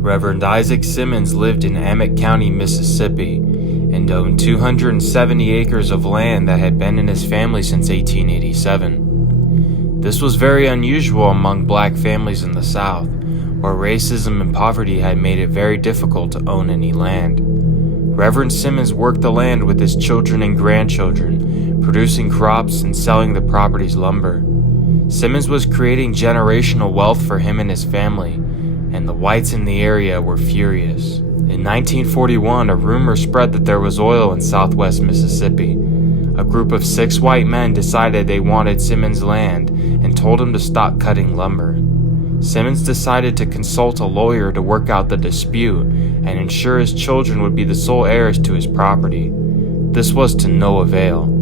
Reverend Isaac Simmons lived in Amite County, Mississippi, and owned 270 acres of land that had been in his family since 1887. This was very unusual among black families in the South, where racism and poverty had made it very difficult to own any land. Reverend Simmons worked the land with his children and grandchildren, producing crops and selling the property's lumber. Simmons was creating generational wealth for him and his family, and the whites in the area were furious. In 1941, a rumor spread that there was oil in southwest Mississippi. A group of 6 white men decided they wanted Simmons' land and told him to stop cutting lumber. Simmons decided to consult a lawyer to work out the dispute and ensure his children would be the sole heirs to his property. This was to no avail.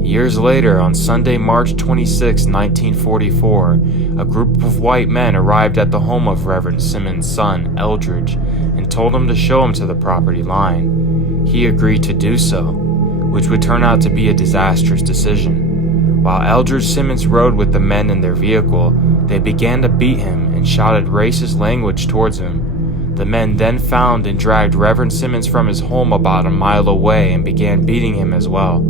Years later, on Sunday, March 26, 1944, a group of white men arrived at the home of Reverend Simmons' son, Eldridge, and told him to show him to the property line. He agreed to do so, which would turn out to be a disastrous decision. While Eldridge Simmons rode with the men in their vehicle, they began to beat him and shouted racist language towards him. The men then found and dragged Reverend Simmons from his home about a mile away and began beating him as well.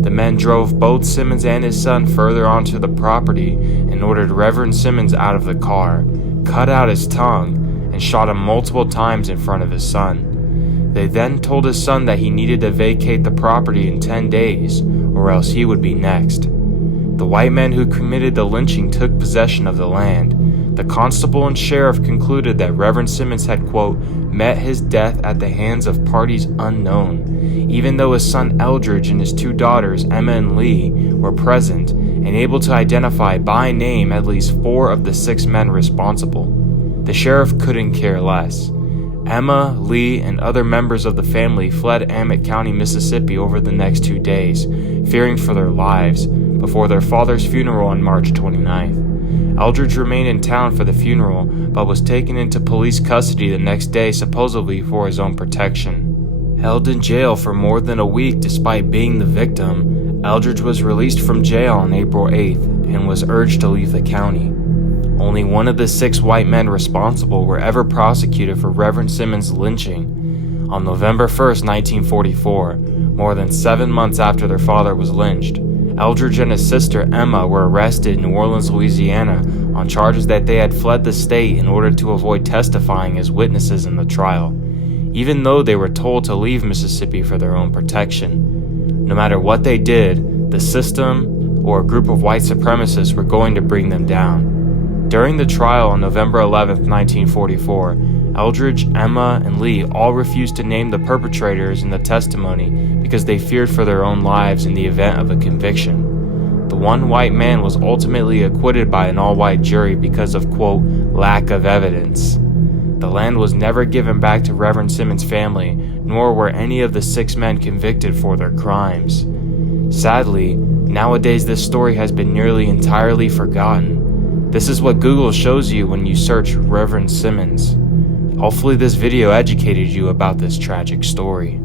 The men drove both Simmons and his son further onto the property and ordered Reverend Simmons out of the car, cut out his tongue, and shot him multiple times in front of his son. They then told his son that he needed to vacate the property in 10 days, or else he would be next. The white men who committed the lynching took possession of the land. The constable and sheriff concluded that Reverend Simmons had, quote, met his death at the hands of parties unknown, even though his son Eldridge and his 2 daughters, Emma and Lee, were present and able to identify by name at least 4 of the 6 men responsible. The sheriff couldn't care less. Emma, Lee, and other members of the family fled Amite County, Mississippi over the next 2 days, fearing for their lives, before their father's funeral on March 29th. Eldridge remained in town for the funeral, but was taken into police custody the next day supposedly for his own protection. Held in jail for more than a week despite being the victim, Eldridge was released from jail on April 8th and was urged to leave the county. Only one of the 6 white men responsible were ever prosecuted for Reverend Simmons' lynching. On November 1st, 1944, more than 7 months after their father was lynched, Eldridge and his sister Emma were arrested in New Orleans, Louisiana on charges that they had fled the state in order to avoid testifying as witnesses in the trial, even though they were told to leave Mississippi for their own protection. No matter what they did, the system or a group of white supremacists were going to bring them down. During the trial on November 11, 1944, Eldridge, Emma, and Lee all refused to name the perpetrators in the testimony because they feared for their own lives in the event of a conviction. The one white man was ultimately acquitted by an all-white jury because of, quote, lack of evidence. The land was never given back to Reverend Simmons' family, nor were any of the 6 men convicted for their crimes. Sadly, nowadays this story has been nearly entirely forgotten. This is what Google shows you when you search Reverend Simmons. Hopefully this video educated you about this tragic story.